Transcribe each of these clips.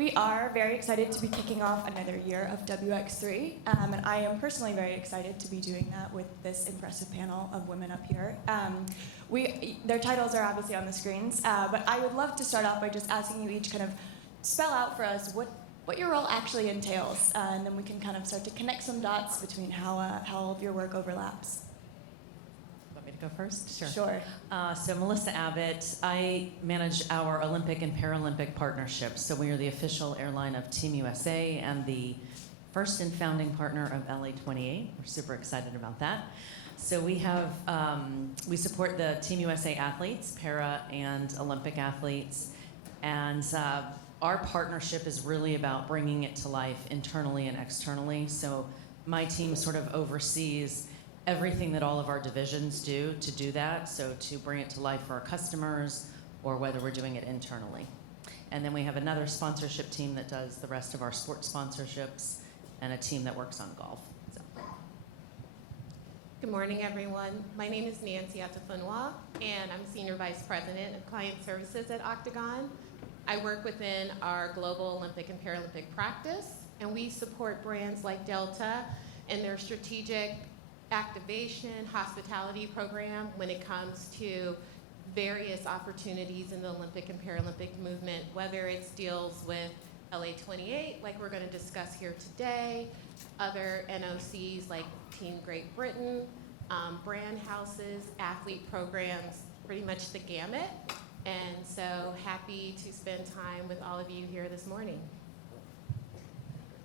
We are very excited to be kicking off another year of WX3, and I am personally very excited to be doing that with this impressive panel of women up here. Their titles are obviously on the screens, but I would love to start off by just asking you each kind of spell out for us what your role actually entails, and then we can kind of start to connect some dots between how all of your work overlaps. Want me to go first? Sure. So Melissa Abbott, I manage our Olympic and Paralympic partnerships. So we are the official airline of Team USA and the first and founding partner of LA28. We're super excited about that. So we have, we support the Team USA athletes, para and Olympic athletes, and our partnership is really about bringing it to life internally and externally. So my team sort of oversees everything that all of our divisions do to do that, so to bring it to life for our customers or whether we're doing it internally. And then we have another sponsorship team that does the rest of our sports sponsorships and a team that works on golf. So. Good morning, everyone. My name is Nancy Atufunwa, and I'm Senior Vice President of Client Services at Octagon. I work within our Global Olympic and Paralympic practice, and we support brands like Delta and their strategic activation, hospitality program when it comes to various opportunities in the Olympic and Paralympic movement, whether it's deals with LA28, like we're going to discuss here today, other NOCs like Team Great Britain, brand houses, athlete programs, pretty much the gamut. And so happy to spend time with all of you here this morning.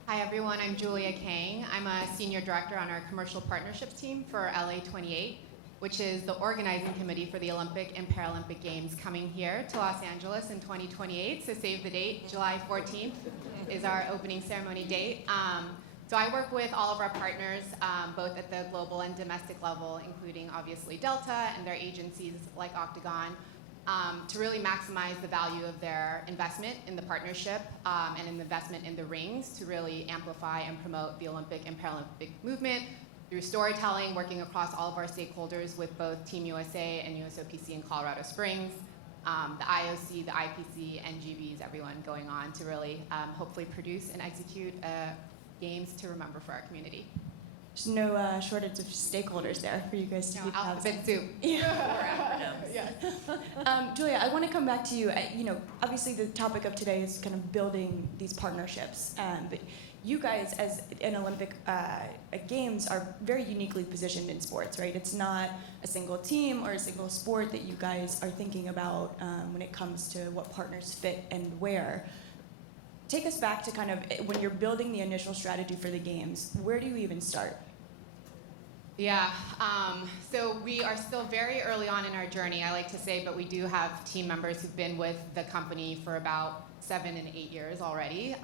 Hi everyone, I'm Julia Kang. I'm a senior director on our commercial partnerships team for LA28, which is the organizing committee for the Olympic and Paralympic Games coming here to Los Angeles in 2028. So save the date, July 14th is our opening ceremony date. So I work with all of our partners, both at the global and domestic level, including obviously Delta and their agencies like Octagon, to really maximize the value of their investment in the partnership and an investment in the rings to really amplify and promote the Olympic and Paralympic movement through storytelling, working across all of our stakeholders with both Team USA and USOPC in Colorado Springs, the IOC, the IPC, NGBs, everyone going on to really hopefully produce and execute games to remember for our community. There's no shortage of stakeholders there for you guys to keep alphabet soup. Yeah. Julia, I want to come back to you. Obviously the topic of today is kind of building these partnerships, but you guys as an Olympic Games are very uniquely positioned in sports, right? It's not a single team or a single sport that you guys are thinking about when it comes to what partners fit and where. Take us back to kind of when you're building the initial strategy for the games, where do you even start? Yeah, so we are still very early on in our journey, I like to say, but we do have team members who've been with the company for about 7 and 8 years already,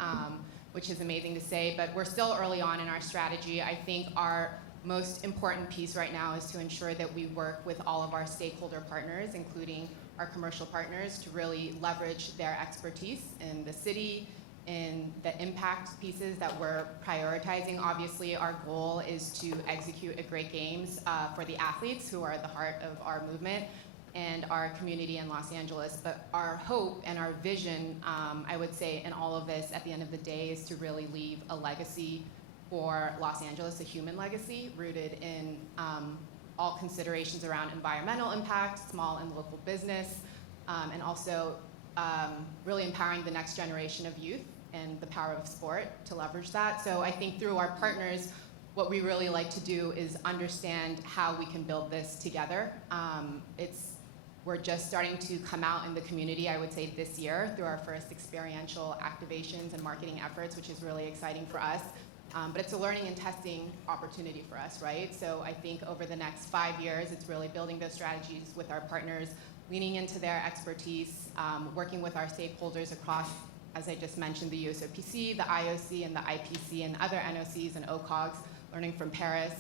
which is amazing to say, but we're still early on in our strategy. I think our most important piece right now is to ensure that we work with all of our stakeholder partners, including our commercial partners, to really leverage their expertise in the city, in the impact pieces that we're prioritizing. Obviously, our goal is to execute a great games for the athletes who are the heart of our movement and our community in Los Angeles. But our hope and our vision, I would say, in all of this at the end of the day is to really leave a legacy for Los Angeles, a human legacy rooted in all considerations around environmental impact, small and local business, and also really empowering the next generation of youth and the power of sport to leverage that. So I think through our partners, what we really like to do is understand how we can build this together. We're just starting to come out in the community, I would say, this year through our first experiential activations and marketing efforts, which is really exciting for us. But it's a learning and testing opportunity for us, right? So I think over the next 5 years, it's really building those strategies with our partners, leaning into their expertise, working with our stakeholders across, as I just mentioned, the USOPC, the IOC, and the IPC, and other NOCs and OCOGs, learning from Paris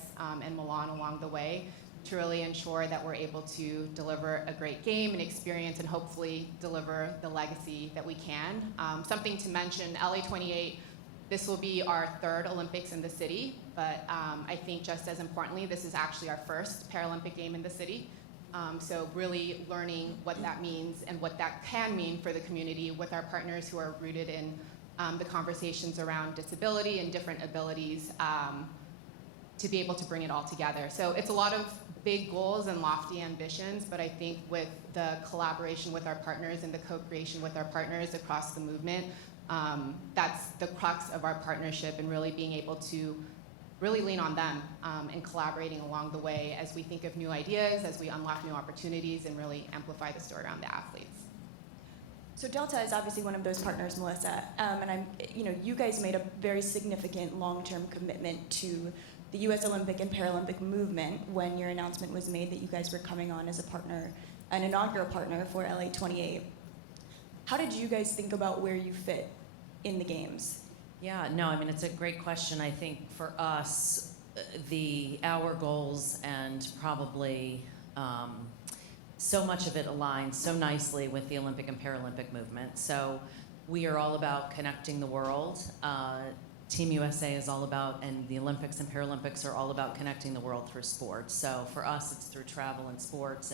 and Milan along the way to really ensure that we're able to deliver a great game and experience and hopefully deliver the legacy that we can. Something to mention, LA28, this will be our 3rd Olympics in the city, but I think just as importantly, this is actually our first Paralympic game in the city. So really learning what that means and what that can mean for the community with our partners who are rooted in the conversations around disability and different abilities to be able to bring it all together. So it's a lot of big goals and lofty ambitions, but I think with the collaboration with our partners and the co-creation with our partners across the movement, that's the crux of our partnership, and really being able to really lean on them and collaborating along the way as we think of new ideas, as we unlock new opportunities, and really amplify the story around the athletes. So Delta is obviously one of those partners, Melissa, and you guys made a very significant long-term commitment to the U.S. Olympic and Paralympic movement when your announcement was made that you guys were coming on as a partner, an inaugural partner for LA28. How did you guys think about where you fit in the games? Yeah, no, I mean, it's a great question. I think for us, our goals and probably so much of it aligns so nicely with the Olympic and Paralympic movement. So we are all about connecting the world. Team USA is all about, and the Olympics and Paralympics are all about connecting the world through sports. So for us, it's through travel and sports.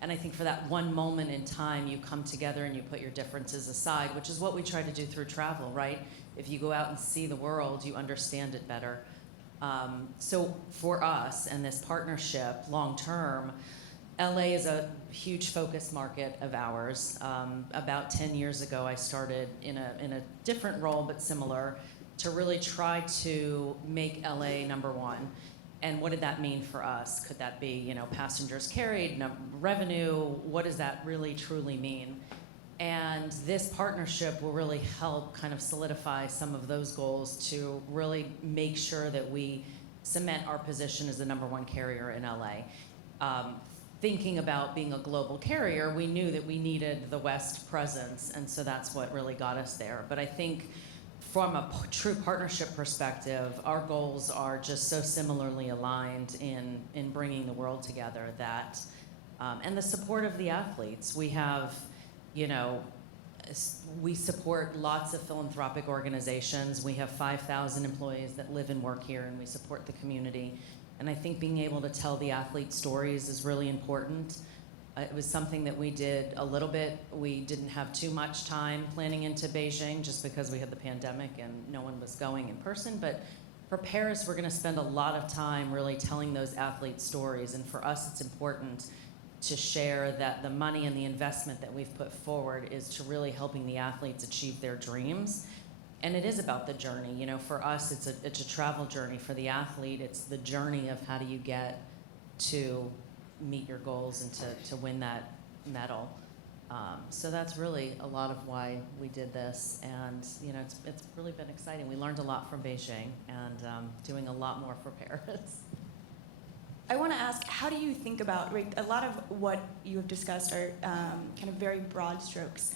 And I think for that one moment in time, you come together and you put your differences aside, which is what we try to do through travel, right? If you go out and see the world, you understand it better. So for us and this partnership long term, LA is a huge focus market of ours. About 10 years ago, I started in a different role, but similar, to really try to make LA number one. And what did that mean for us? Could that be, passengers carried, revenue? What does that really truly mean? And this partnership will really help kind of solidify some of those goals to really make sure that we cement our position as the number one carrier in LA. Thinking about being a global carrier, we knew that we needed the West presence, and so that's what really got us there. But I think from a true partnership perspective, our goals are just so similarly aligned in bringing the world together that, and the support of the athletes. We have, we support lots of philanthropic organizations. We have 5,000 employees that live and work here, and we support the community. And I think being able to tell the athlete stories is really important. It was something that we did a little bit. We didn't have too much time planning into Beijing just because we had the pandemic and no one was going in person. But for Paris, we're going to spend a lot of time really telling those athlete stories. And for us, it's important to share that the money and the investment that we've put forward is to really helping the athletes achieve their dreams. And it is about the journey. For us, it's a travel journey. For the athlete, it's the journey of how do you get to meet your goals and to win that medal. So that's really a lot of why we did this. And, it's really been exciting. We learned a lot from Beijing and doing a lot more for Paris. I want to ask, how do you think about, right, a lot of what you have discussed are kind of very broad strokes.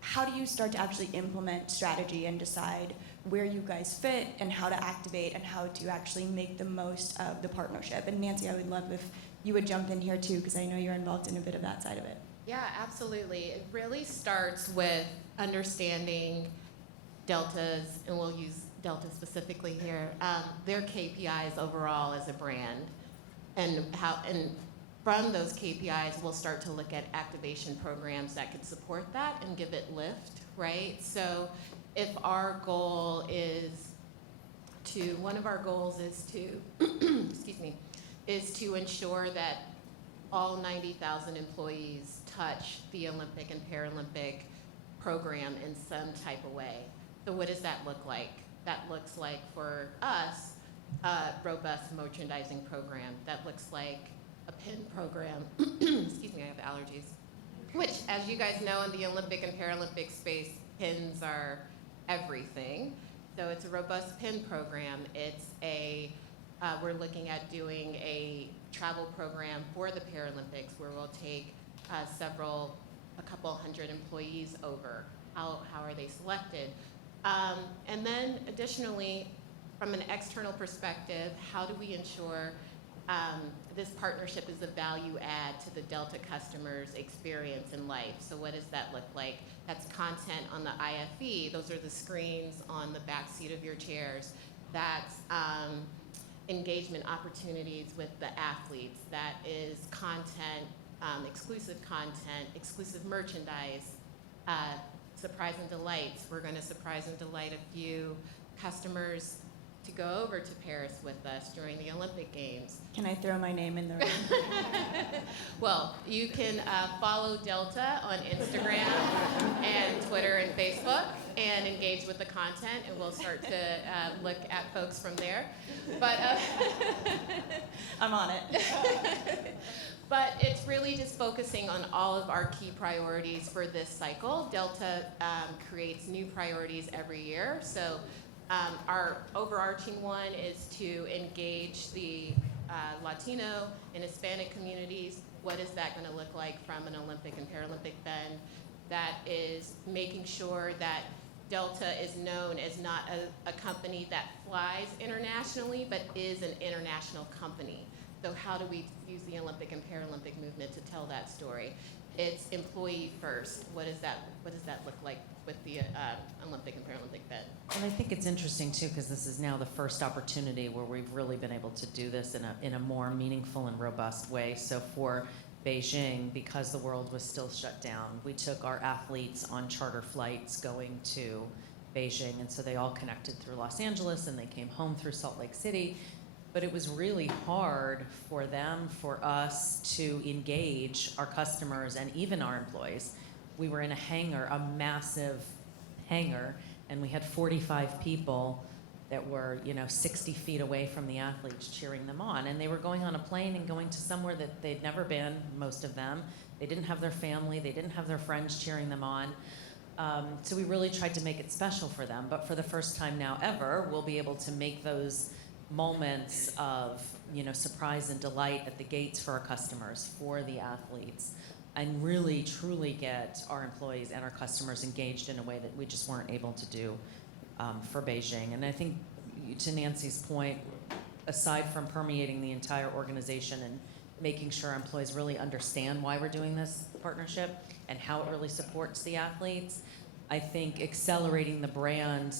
How do you start to actually implement strategy and decide where you guys fit and how to activate and how to actually make the most of the partnership? And Nancy, I would love if you would jump in here too, because I know you're involved in a bit of that side of it. Yeah, absolutely. It really starts with understanding Delta's, and we'll use Delta specifically here, their KPIs overall as a brand, and from those KPIs, we'll start to look at activation programs that could support that and give it lift, right? So if our goal is one of our goals is to, excuse me, is to ensure that all 90,000 employees touch the Olympic and Paralympic program in some type of way. So what does that look like? That looks like, for us, a robust merchandising program. That looks like a pin program. Excuse me, I have allergies. Which, as you guys know, in the Olympic and Paralympic space, pins are everything. So it's a robust pin program. It's we're looking at doing a travel program for the Paralympics where we'll take a couple hundred employees over. How are they selected? And then additionally, from an external perspective, how do we ensure this partnership is a value add to the Delta customers' experience in life? So what does that look like? That's content on the IFE. Those are the screens on the back seat of your chairs. That's engagement opportunities with the athletes. That is content, exclusive merchandise. surprise and delights. We're going to surprise and delight a few customers to go over to Paris with us during the Olympic Games. Can I throw my name in the ring? Well, you can follow Delta on Instagram and Twitter and Facebook and engage with the content, and we'll start to look at folks from there. But I'm on it. But it's really just focusing on all of our key priorities for this cycle. Delta creates new priorities every year. So our overarching one is to engage the Latino and Hispanic communities. What is that going to look like from an Olympic and Paralympic bend? That is making sure that Delta is known as not a company that flies internationally, but is an international company. So how do we use the Olympic and Paralympic movement to tell that story? It's employee first. What does that look like with the Olympic and Paralympic bend? And I think it's interesting too, because this is now the first opportunity where we've really been able to do this in a more meaningful and robust way. So for Beijing, because the world was still shut down, we took our athletes on charter flights going to Beijing, and so they all connected through Los Angeles and they came home through Salt Lake City. But it was really hard for them, for us to engage our customers and even our employees. We were in a hangar, a massive hangar, and we had 45 people that were, 60 feet away from the athletes cheering them on. And they were going on a plane and going to somewhere that they'd never been, most of them. They didn't have their family, they didn't have their friends cheering them on. So we really tried to make it special for them. But for the first time now ever, we'll be able to make those moments of surprise and delight at the gates for our customers, for the athletes, and really truly get our employees and our customers engaged in a way that we just weren't able to do for Beijing. And I think, to Nancy's point, aside from permeating the entire organization and making sure our employees really understand why we're doing this partnership and how it really supports the athletes, I think accelerating the brand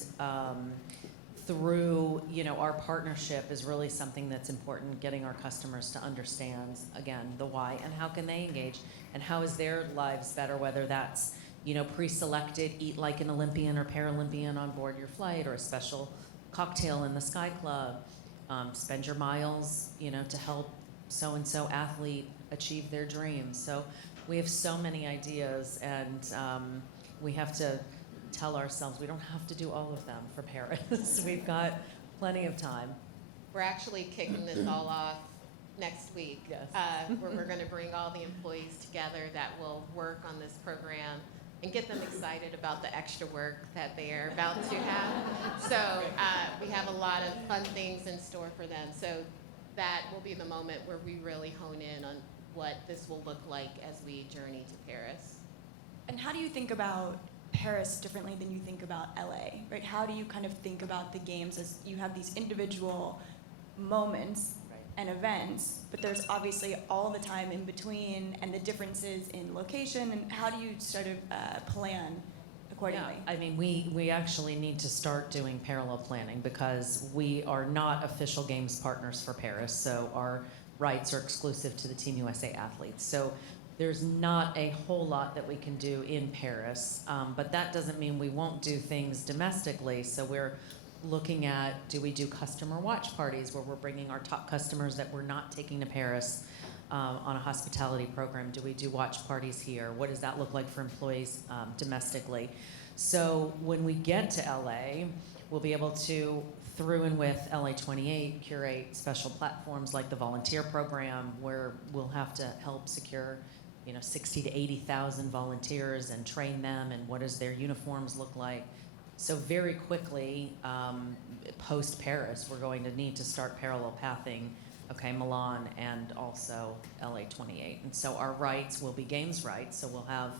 through our partnership is really something that's important, getting our customers to understand, again, the why and how can they engage and how is their lives better, whether that's pre-selected, eat like an Olympian or Paralympian on board your flight, or a special cocktail in the Sky Club, spend your miles to help so-and-so athlete achieve their dreams. So we have so many ideas, and we have to tell ourselves we don't have to do all of them for Paris. We've got plenty of time. We're actually kicking this all off next week. Yes. Where we're going to bring all the employees together that will work on this program and get them excited about the extra work that they are about to have. So we have a lot of fun things in store for them. So that will be the moment where we really hone in on what this will look like as we journey to Paris. And how do you think about Paris differently than you think about LA, right? How do you kind of think about the games as you have these individual moments and events, but there's obviously all the time in between and the differences in location, and how do you sort of plan accordingly? Yeah, I mean, we actually need to start doing parallel planning because we are not official games partners for Paris, so our rights are exclusive to the Team USA athletes. So there's not a whole lot that we can do in Paris, but that doesn't mean we won't do things domestically. So we're looking at, do we do customer watch parties where we're bringing our top customers that we're not taking to Paris on a hospitality program? Do we do watch parties here? What does that look like for employees domestically? So when we get to LA, we'll be able to, through and with LA28, curate special platforms like the volunteer program, where we'll have to help secure 60 to 80,000 volunteers and train them, and what does their uniforms look like. So very quickly, post Paris, we're going to need to start parallel pathing, Milan and also LA28. And so our rights will be games rights, so we'll have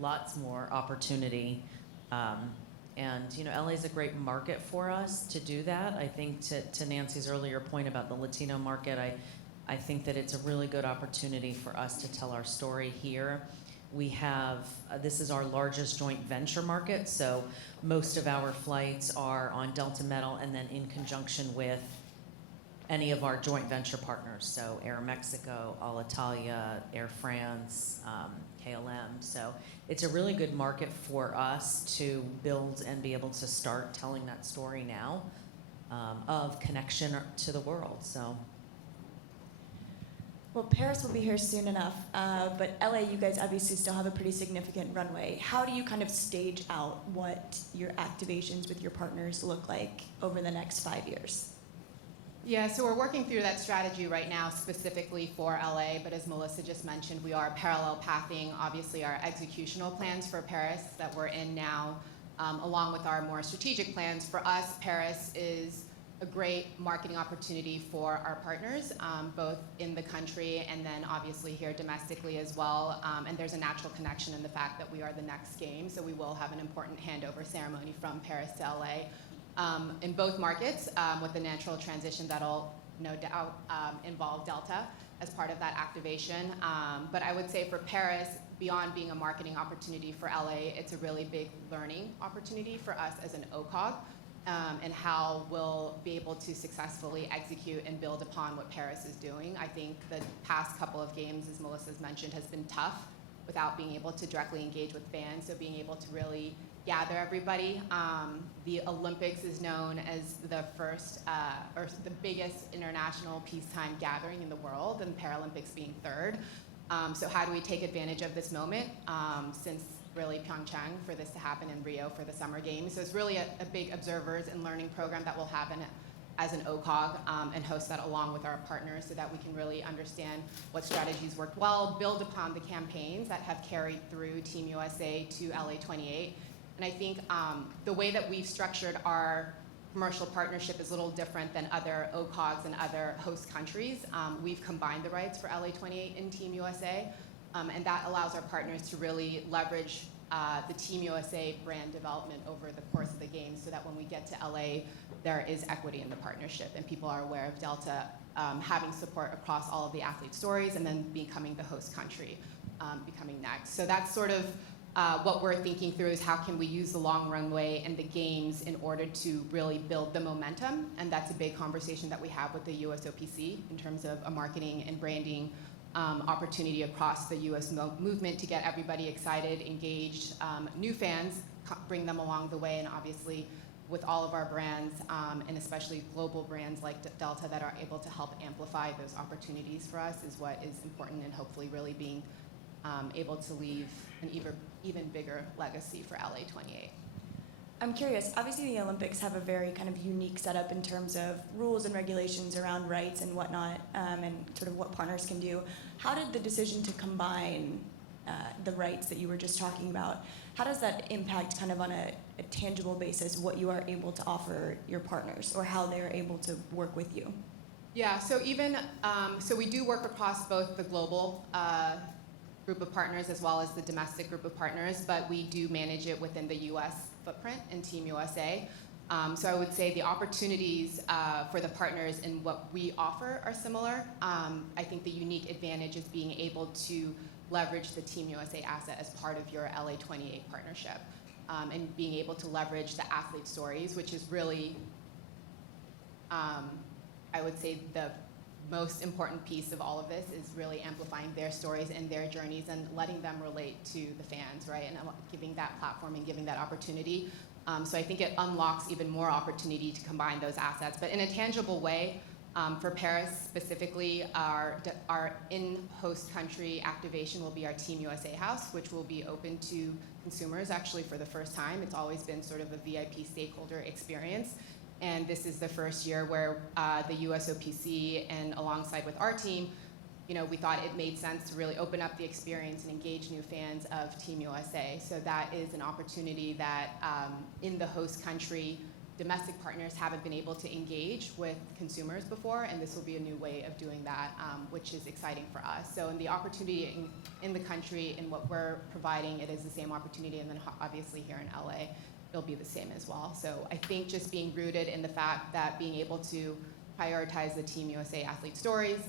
lots more opportunity. And LA is a great market for us to do that. I think to Nancy's earlier point about the Latino market, I think that it's a really good opportunity for us to tell our story here. We have, this is our largest joint venture market, so most of our flights are on Delta Metal and then in conjunction with any of our joint venture partners, so Air Mexico, Alitalia, Air France, KLM. So it's a really good market for us to build and be able to start telling that story now of connection to the world. So. Well, Paris will be here soon enough, but LA, you guys obviously still have a pretty significant runway. How do you kind of stage out what your activations with your partners look like over the next 5 years? Yeah, so we're working through that strategy right now specifically for LA, but as Melissa just mentioned, we are parallel pathing, obviously, our executional plans for Paris that we're in now, along with our more strategic plans. For us, Paris is a great marketing opportunity for our partners, both in the country and then obviously here domestically as well. And there's a natural connection in the fact that we are the next game, so we will have an important handover ceremony from Paris to LA. In both markets, with the natural transition that'll no doubt involve Delta as part of that activation. But I would say for Paris, beyond being a marketing opportunity for LA, it's a really big learning opportunity for us as an OCOG, and how we'll be able to successfully execute and build upon what Paris is doing. I think the past couple of games, as Melissa's mentioned, has been tough without being able to directly engage with fans, so being able to really gather everybody. The Olympics is known as the first, or the biggest international peacetime gathering in the world, and Paralympics being third. So how do we take advantage of this moment, since really Pyeongchang for this to happen in Rio for the Summer Games. So it's really a big observers and learning program that will happen as an OCOG, and host that along with our partners so that we can really understand what strategies worked well, build upon the campaigns that have carried through Team USA to LA28. And I think the way that we've structured our commercial partnership is a little different than other OCOGs and other host countries. We've combined the rights for LA28 and Team USA, and that allows our partners to really leverage the Team USA brand development over the course of the game so that when we get to LA, there is equity in the partnership and people are aware of Delta having support across all of the athlete stories and then becoming the host country becoming next. So that's sort of what we're thinking through, is how can we use the long runway and the games in order to really build the momentum, and that's a big conversation that we have with the USOPC in terms of a marketing and branding opportunity across the US movement to get everybody excited, engaged, new fans, bring them along the way, and obviously with all of our brands, and especially global brands like Delta that are able to help amplify those opportunities for us is what is important, and hopefully really being able to leave an even bigger legacy for LA28. I'm curious, obviously the Olympics have a very kind of unique setup in terms of rules and regulations around rights and whatnot, and sort of what partners can do. How did the decision to combine the rights that you were just talking about, how does that impact kind of on a tangible basis what you are able to offer your partners, or how they're able to work with you? Yeah, so even, so we do work across both the global group of partners as well as the domestic group of partners, but we do manage it within the US footprint in Team USA. So I would say the opportunities for the partners and what we offer are similar. I think the unique advantage is being able to leverage the Team USA asset as part of your LA28 partnership, and being able to leverage the athlete stories, which is really, I would say, the most important piece of all of this is really amplifying their stories and their journeys and letting them relate to the fans, right? And giving that platform and giving that opportunity. So I think it unlocks even more opportunity to combine those assets. But in a tangible way, for Paris specifically, our in-host country activation will be our Team USA house, which will be open to consumers actually for the first time. It's always been sort of a VIP stakeholder experience. And this is the first year where the USOPC and alongside with our team, you know, we thought it made sense to really open up the experience and engage new fans of Team USA. So that is an opportunity that in the host country, domestic partners haven't been able to engage with consumers before, and this will be a new way of doing that, which is exciting for us. So in the opportunity in the country and what we're providing, it is the same opportunity, and then obviously here in LA, it'll be the same as well. So I think just being rooted in the fact that being able to prioritize the Team USA athlete stories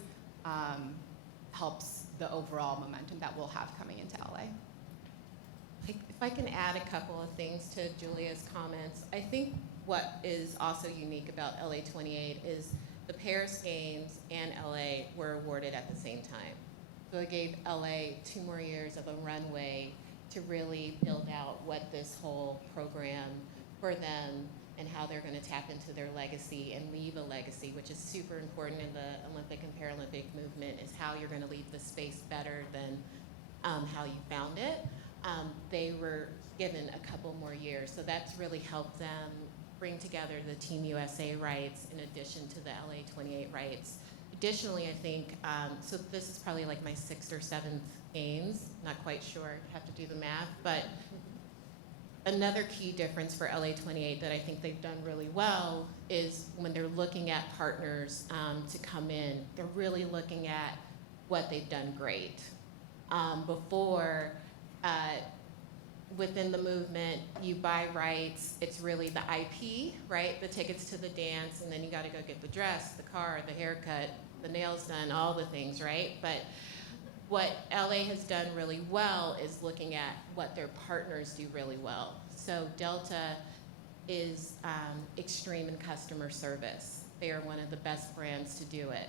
helps the overall momentum that we'll have coming into LA. If I can add a couple of things to Julia's comments, I think what is also unique about LA28 is the Paris Games and LA were awarded at the same time. So it gave LA 2 more years of a runway to really build out what this whole program for them and how they're going to tap into their legacy and leave a legacy, which is super important in the Olympic and Paralympic movement, is how you're going to leave the space better than how you found it. They were given a couple more years, so that's really helped them bring together the Team USA rights in addition to the LA28 rights. Additionally, I think, so this is probably like my 6th or 7th games, not quite sure, have to do the math, but another key difference for LA28 that I think they've done really well is when they're looking at partners to come in, they're really looking at what they've done great. Before, within the movement, you buy rights, it's really the IP, right? The tickets to the dance, and then you gotta go get the dress, the car, the haircut, the nails done, all the things, right? But what LA has done really well is looking at what their partners do really well. So Delta is extreme in customer service. They are one of the best brands to do it.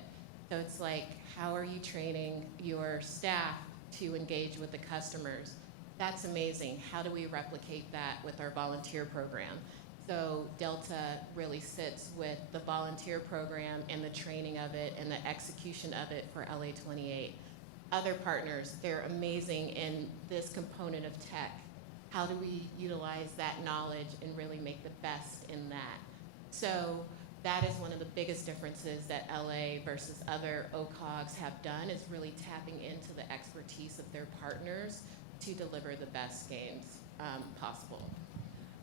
So it's like, how are you training your staff to engage with the customers? That's amazing. How do we replicate that with our volunteer program? So Delta really sits with the volunteer program and the training of it and the execution of it for LA28. Other partners, they're amazing in this component of tech. How do we utilize that knowledge and really make the best in that? So that is one of the biggest differences that LA versus other OCOGs have done, is really tapping into the expertise of their partners to deliver the best games possible.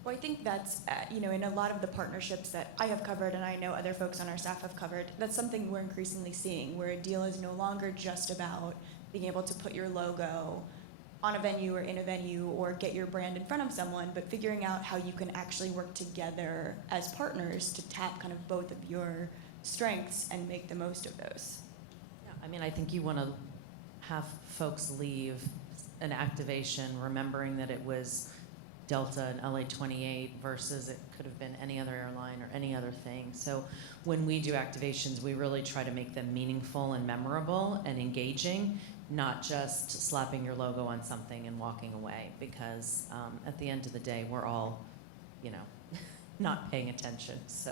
Well, I think that's, in a lot of the partnerships that I have covered, and I know other folks on our staff have covered, that's something we're increasingly seeing, where a deal is no longer just about being able to put your logo on a venue or in a venue or get your brand in front of someone, but figuring out how you can actually work together as partners to tap kind of both of your strengths and make the most of those. Yeah, I mean, I think you want to have folks leave an activation remembering that it was Delta and LA28 versus it could have been any other airline or any other thing. So when we do activations, we really try to make them meaningful and memorable and engaging, not just slapping your logo on something and walking away, because at the end of the day, we're all, not paying attention. So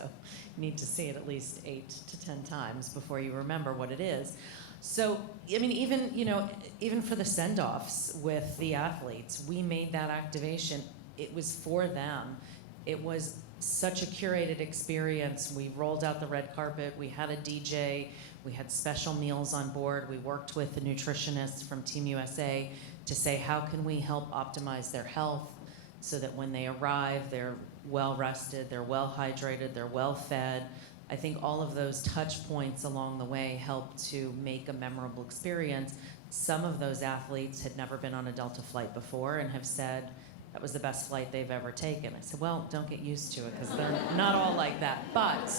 you need to see it at least 8 to 10 times before you remember what it is. So, I mean, even for the send-offs with the athletes, we made that activation. It was for them. It was such a curated experience. We rolled out the red carpet. We had a DJ. We had special meals on board. We worked with the nutritionists from Team USA to say, how can we help optimize their health so that when they arrive, they're well-rested, they're well-hydrated, they're well-fed. I think all of those touch points along the way help to make a memorable experience. Some of those athletes had never been on a Delta flight before and have said that was the best flight they've ever taken. I said, well, don't get used to it because they're not all like that. But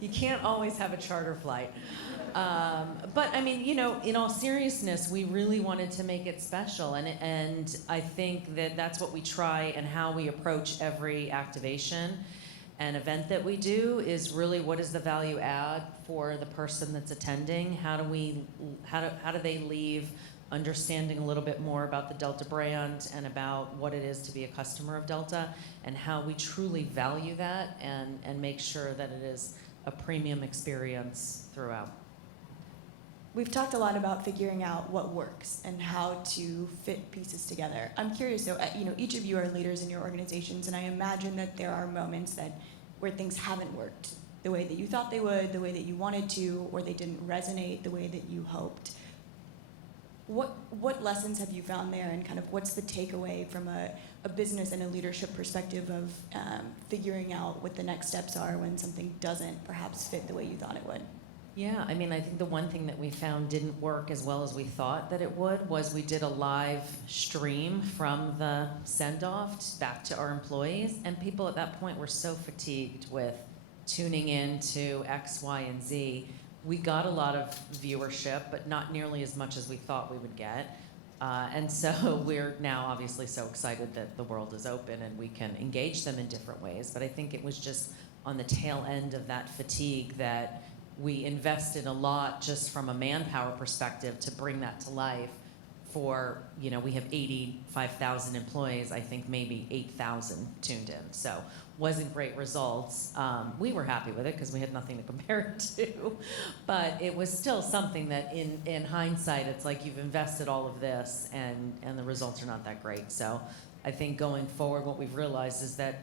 you can't always have a charter flight. But I mean, in all seriousness, we really wanted to make it special. And I think that that's what we try and how we approach every activation and event that we do is really what is the value add for the person that's attending? How do they leave understanding a little bit more about the Delta brand and about what it is to be a customer of Delta and how we truly value that and make sure that it is a premium experience throughout. We've talked a lot about figuring out what works and how to fit pieces together. I'm curious though, each of you are leaders in your organizations, and I imagine that there are moments where things haven't worked the way that you thought they would, the way that you wanted to, or they didn't resonate the way that you hoped. What lessons have you found there, and kind of what's the takeaway from a business and a leadership perspective of figuring out what the next steps are when something doesn't perhaps fit the way you thought it would? Yeah, I mean, I think the one thing that we found didn't work as well as we thought that it would was we did a live stream from the send-off back to our employees, and people at that point were so fatigued with tuning in to X, Y, and Z. We got a lot of viewership, but not nearly as much as we thought we would get. And so we're now obviously so excited that the world is open and we can engage them in different ways. But I think it was just on the tail end of that fatigue that we invested a lot just from a manpower perspective to bring that to life. For, we have 85,000 employees, I think maybe 8,000 tuned in. So wasn't great results. We were happy with it because we had nothing to compare it to, but it was still something that in hindsight, it's like you've invested all of this and the results are not that great. So I think going forward, what we've realized is that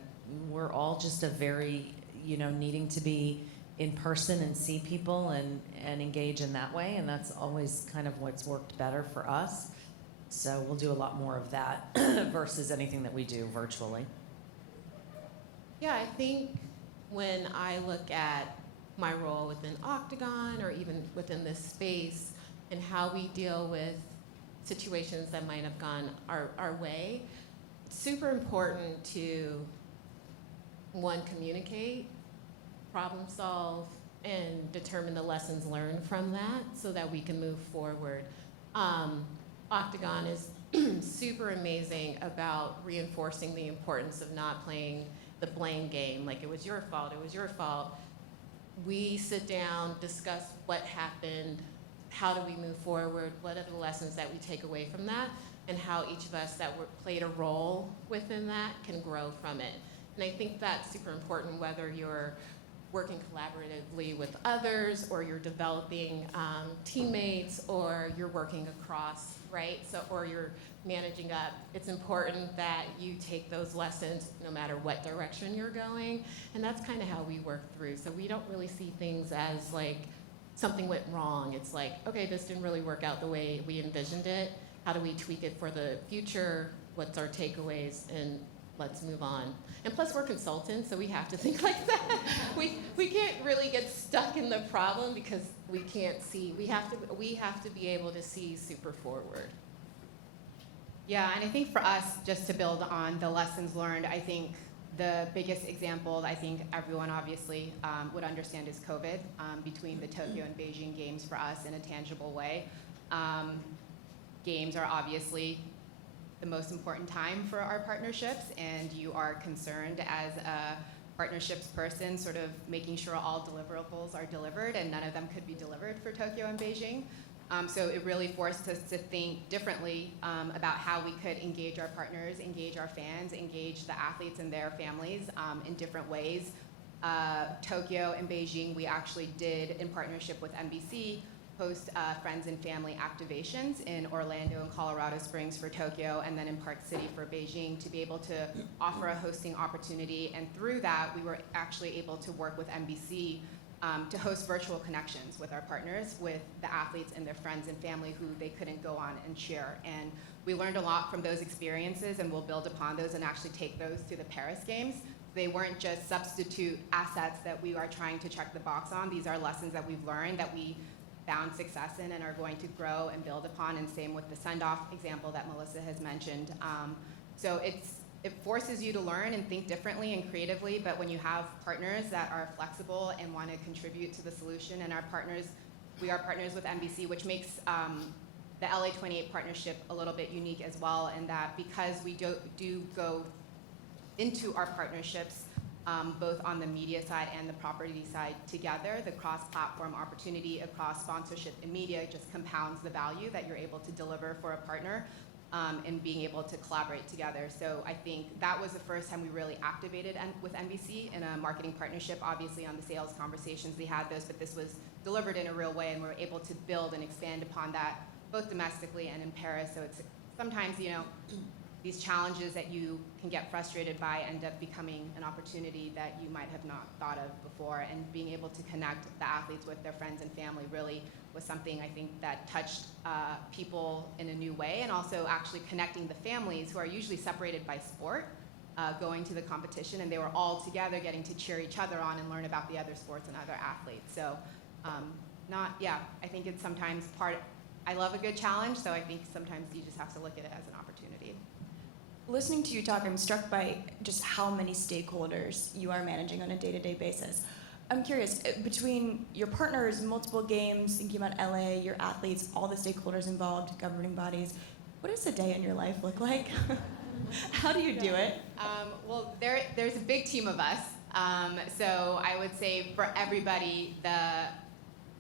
we're all just a very, needing to be in person and see people and engage in that way. And that's always kind of what's worked better for us. So we'll do a lot more of that versus anything that we do virtually. Yeah, I think when I look at my role within Octagon or even within this space and how we deal with situations that might have gone our way, it's super important to, one, communicate, problem solve, and determine the lessons learned from that so that we can move forward. Octagon is super amazing about reinforcing the importance of not playing the blame game, like it was your fault, We sit down, discuss what happened, how do we move forward, what are the lessons that we take away from that, and how each of us that played a role within that can grow from it. And I think that's super important, whether you're working collaboratively with others, or you're developing teammates, or you're working across, right? So, or you're managing up. It's important that you take those lessons no matter what direction you're going. And that's kind of how we work through. So we don't really see things as like something went wrong. It's like, okay, this didn't really work out the way we envisioned it. How do we tweak it for the future? What's our takeaways? And let's move on. And plus we're consultants, so we have to think like that. We can't really get stuck in the problem because we can't see. We have to be able to see super forward. Yeah, and I think for us, just to build on the lessons learned, I think the biggest example I think everyone obviously would understand is COVID, between the Tokyo and Beijing games for us in a tangible way. Games are obviously the most important time for our partnerships, and you are concerned as a partnerships person, sort of making sure all deliverables are delivered, and none of them could be delivered for Tokyo and Beijing. So it really forced us to think differently about how we could engage our partners, engage our fans, engage the athletes and their families in different ways. Tokyo and Beijing, we actually did, in partnership with NBC, host friends and family activations in Orlando and Colorado Springs for Tokyo, and then in Park City for Beijing, to be able to offer a hosting opportunity. And through that, we were actually able to work with NBC to host virtual connections with our partners, with the athletes and their friends and family who they couldn't go on and share. And we learned a lot from those experiences, and we'll build upon those and actually take those to the Paris Games. They weren't just substitute assets that we are trying to check the box on. These are lessons that we've learned, that we found success in and are going to grow and build upon, and same with the send-off example that Melissa has mentioned. So it forces you to learn and think differently and creatively, but when you have partners that are flexible and want to contribute to the solution, and our partners, we are partners with NBC, which makes the LA28 partnership a little bit unique as well, in that because we do go into our partnerships both on the media side and the property side together, the cross-platform opportunity across sponsorship and media just compounds the value that you're able to deliver for a partner. And being able to collaborate together. So I think that was the first time we really activated with NBC in a marketing partnership. Obviously on the sales conversations we had those, but this was delivered in a real way, and we were able to build and expand upon that both domestically and in Paris. So it's sometimes, these challenges that you can get frustrated by end up becoming an opportunity that you might have not thought of before, and being able to connect the athletes with their friends and family really was something I think that touched people in a new way, and also actually connecting the families who are usually separated by sport, going to the competition, and they were all together getting to cheer each other on and learn about the other sports and other athletes. So I think it's sometimes I love a good challenge, so I think sometimes you just have to look at it as an opportunity. Listening to you talk, I'm struck by just how many stakeholders you are managing on a day-to-day basis. I'm curious, between your partners, multiple games, thinking about LA, your athletes, all the stakeholders involved, governing bodies, what does a day in your life look like? How do you do it? Well, there's a big team of us. So I would say for everybody, the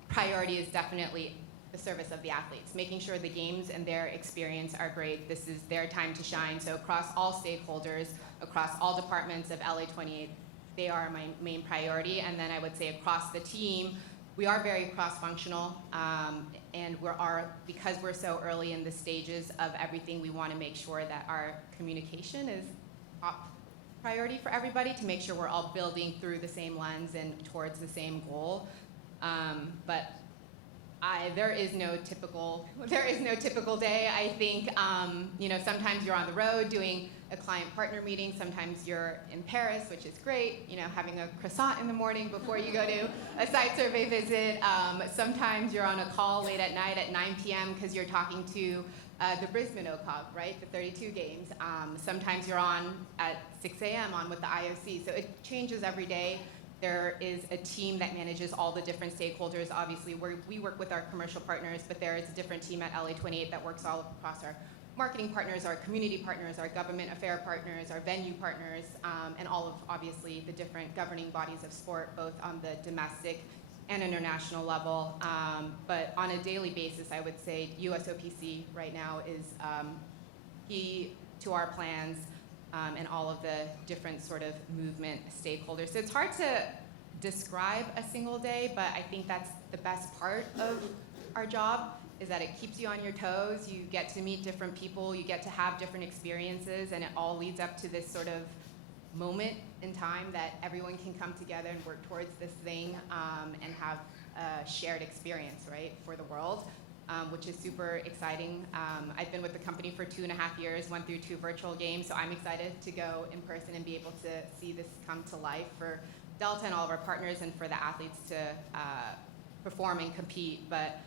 priority is definitely the service of the athletes, making sure the games and their experience are great. This is their time to shine. So across all stakeholders, across all departments of LA28, they are my main priority. And then I would say across the team, we are very cross-functional, and because we're so early in the stages of everything, we want to make sure that our communication is top priority for everybody, to make sure we're all building through the same lens and towards the same goal. But there is no typical day. I think sometimes you're on the road doing a client partner meeting. Sometimes you're in Paris, which is great. Having a croissant in the morning before you go to a site survey visit. Sometimes you're on a call late at night at 9 p.m. because you're talking to the Brisbane OCOG, right? The 32 games. Sometimes you're on at 6 a.m. on with the IOC. So it changes every day. There is a team that manages all the different stakeholders. Obviously, we work with our commercial partners, but there is a different team at LA28 that works all across our marketing partners, our community partners, our government affair partners, our venue partners, and all of, obviously, the different governing bodies of sport, both on the domestic and international level. But on a daily basis, I would say USOPC right now is key to our plans. And all of the different sort of movement stakeholders. So it's hard to describe a single day, but I think that's the best part of our job, is that it keeps you on your toes. You get to meet different people, you get to have different experiences, and it all leads up to this sort of moment in time that everyone can come together and work towards this thing and have a shared experience, right, for the world. Which is super exciting. I've been with the company for 2.5 years, went through 2 virtual games, so I'm excited to go in person and be able to see this come to life for Delta and all of our partners, and for the athletes to perform and compete. But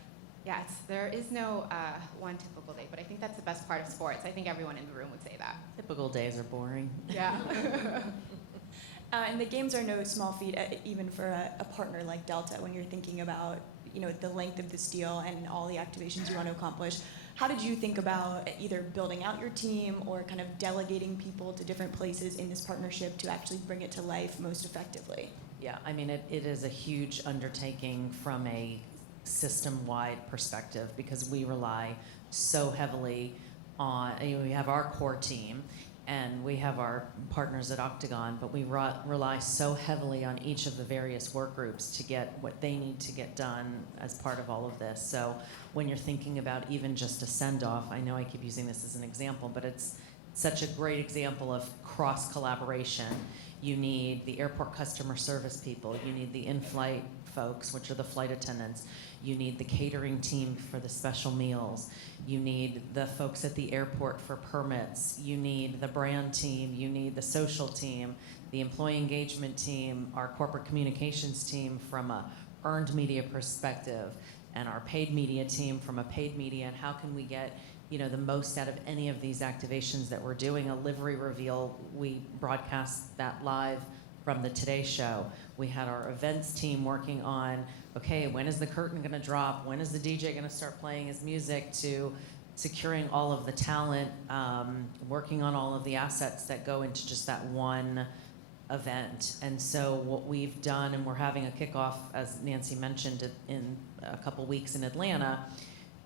yeah, there is no one typical day, but I think that's the best part of sports. I think everyone in the room would say that. Typical days are boring. Yeah. And the games are no small feat, even for a partner like Delta, when you're thinking about the length of this deal and all the activations you want to accomplish. How did you think about either building out your team or kind of delegating people to different places in this partnership to actually bring it to life most effectively? Yeah, I mean, it is a huge undertaking from a system-wide perspective, because we rely so heavily on, we have our core team, and we have our partners at Octagon, but we rely so heavily on each of the various work groups to get what they need to get done as part of all of this. So when you're thinking about even just a send-off, I know I keep using this as an example, but it's such a great example of cross-collaboration. You need the airport customer service people, you need the in-flight folks, which are the flight attendants, you need the catering team for the special meals, you need the folks at the airport for permits, you need the brand team, you need the social team, the employee engagement team, our corporate communications team from a earned media perspective, and our paid media team from a paid media, and how can we get the most out of any of these activations that we're doing. A livery reveal, we broadcast that live from the Today Show. We had our events team working on, okay, when is the curtain gonna drop? When is the DJ gonna start playing his music? To securing all of the talent, working on all of the assets that go into just that one event. And so what we've done, and we're having a kickoff, as Nancy mentioned, in a couple weeks in Atlanta,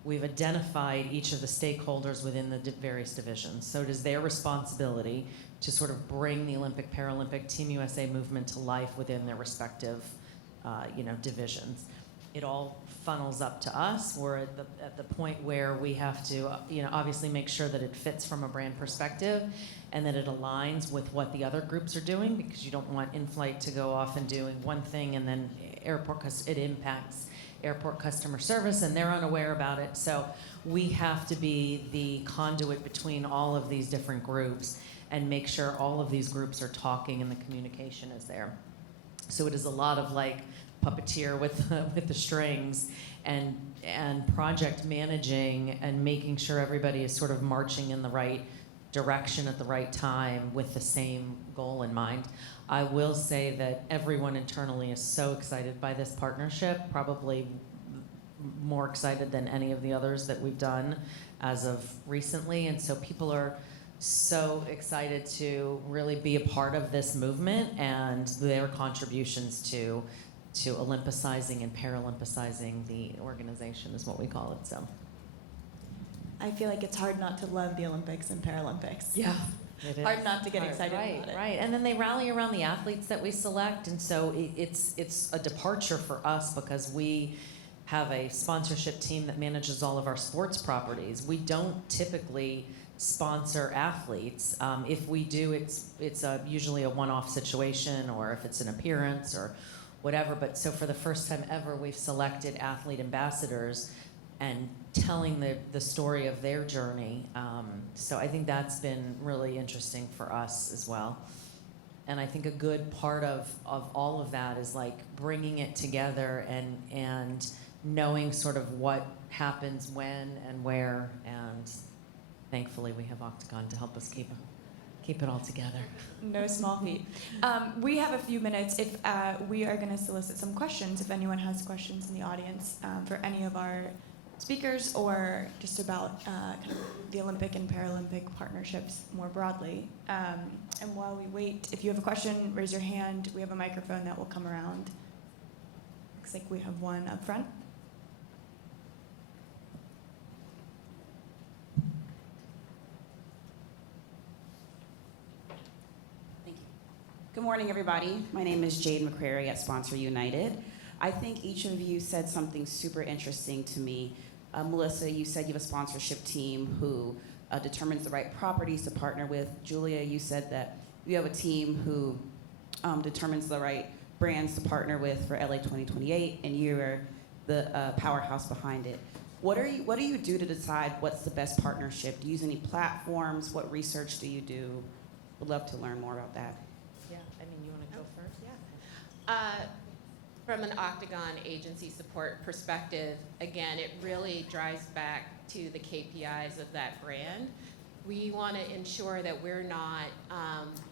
we've identified each of the stakeholders within the various divisions. So it is their responsibility to sort of bring the Olympic, Paralympic, Team USA movement to life within their respective, divisions. It all funnels up to us. We're at the point where we have to, obviously make sure that it fits from a brand perspective, and that it aligns with what the other groups are doing, because you don't want in-flight to go off and doing one thing and then airport, because it impacts airport customer service and they're unaware about it. So we have to be the conduit between all of these different groups and make sure all of these groups are talking and the communication is there. So it is a lot of like puppeteer with the strings and project managing and making sure everybody is sort of marching in the right direction at the right time with the same goal in mind. I will say that everyone internally is so excited by this partnership, probably more excited than any of the others that we've done as of recently. And so people are so excited to really be a part of this movement and their contributions to Olympicizing and Paralympicizing the organization is what we call it. So I feel like it's hard not to love the Olympics and Paralympics. yeah, it is Hard not to get hard. excited right, about it. Right, and then they rally around the athletes that we select, and so it's a departure for us because we have a sponsorship team that manages all of our sports properties. We don't typically sponsor athletes. If we do, it's usually a one-off situation, or if it's an appearance or whatever. But so for the first time ever, we've selected athlete ambassadors and telling the story of their journey. So I think that's been really interesting for us as well. And I think a good part of all of that is like bringing it together and knowing sort of what happens when and where, and thankfully we have Octagon to help us keep it all together. No small feat. We have a few minutes. If we are going to solicit some questions, if anyone has questions in the audience for any of our speakers or just about kind of the Olympic and Paralympic partnerships more broadly. And while we wait, if you have a question, raise your hand. We have a microphone that will come around. Looks like we have one up front. Good morning, everybody. My name is Jade McCrary at Sponsor United. I think each of you said something super interesting to me. Melissa, you said you have a sponsorship team who determines the right properties to partner with. Julia, you said that you have a team who determines the right brands to partner with for LA28, and you're the powerhouse behind it. What do you do to decide what's the best partnership? Do you use any platforms? What research do you do? Would love to learn more about that. Yeah, I mean, you want to go first? Yeah. From an Octagon agency support perspective, again, it really drives back to the KPIs of that brand. We want to ensure that we're not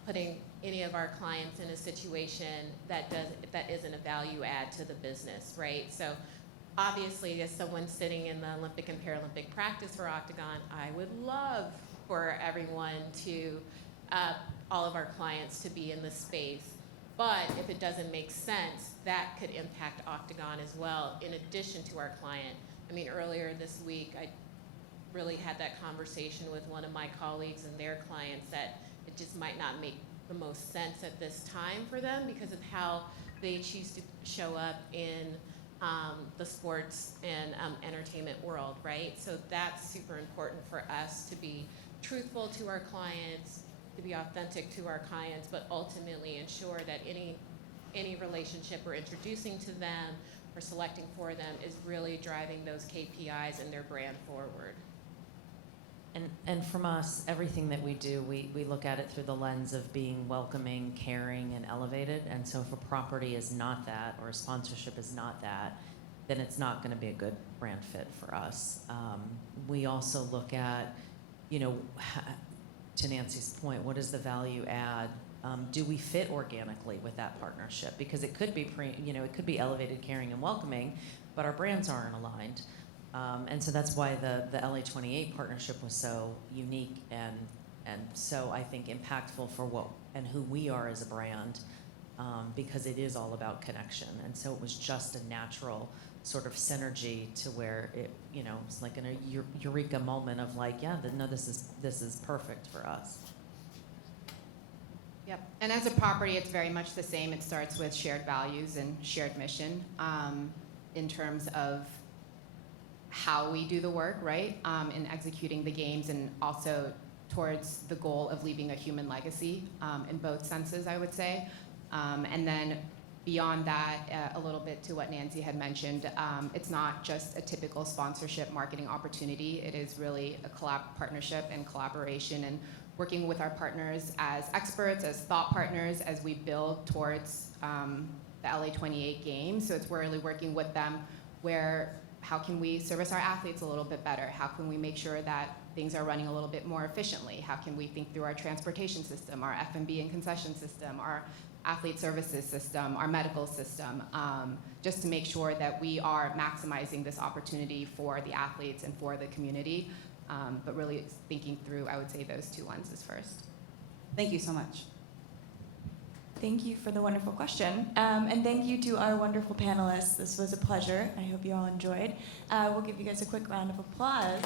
putting any of our clients in a situation that isn't a value add to the business, right? So obviously, as someone sitting in the Olympic and Paralympic practice for Octagon, I would love for everyone to, all of our clients to be in this space. But if it doesn't make sense, that could impact Octagon as well, in addition to our client. I mean, earlier this week, I really had that conversation with one of my colleagues and their clients that it just might not make the most sense at this time for them because of how they choose to show up in the sports and entertainment world, right? So that's super important for us to be truthful to our clients, to be authentic to our clients, but ultimately ensure that any relationship we're introducing to them or selecting for them is really driving those KPIs and their brand forward. And from us, everything that we do, we look at it through the lens of being welcoming, caring, and elevated. And so if a property is not that, or a sponsorship is not that, then it's not going to be a good brand fit for us. We also look at, to Nancy's point, what is the value add? Do we fit organically with that partnership? Because it could be it could be elevated, caring, and welcoming, but our brands aren't aligned. And so that's why the LA28 partnership was so unique and so I think impactful for what and who we are as a brand, because it is all about connection. And so it was just a natural sort of synergy to where it, it's like a eureka moment of like, this is perfect for us. Yep. And as a property, it's very much the same. It starts with shared values and shared mission in terms of how we do the work, right, in executing the games, and also towards the goal of leaving a human legacy in both senses, I would say. And then beyond that, a little bit to what Nancy had mentioned, it's not just a typical sponsorship marketing opportunity. It is really a partnership and collaboration, and working with our partners as experts, as thought partners, as we build towards the LA28 games. So it's really working with them where, how can we service our athletes a little bit better? How can we make sure that things are running a little bit more efficiently? How can we think through our transportation system, our F&B and concession system, our athlete services system, our medical system, just to make sure that we are maximizing this opportunity for the athletes and for the community. but really thinking through, I would say, those two lenses first. Thank you so much. Thank you for the wonderful question. And thank you to our wonderful panelists. This was a pleasure. I hope you all enjoyed. We'll give you guys a quick round of applause.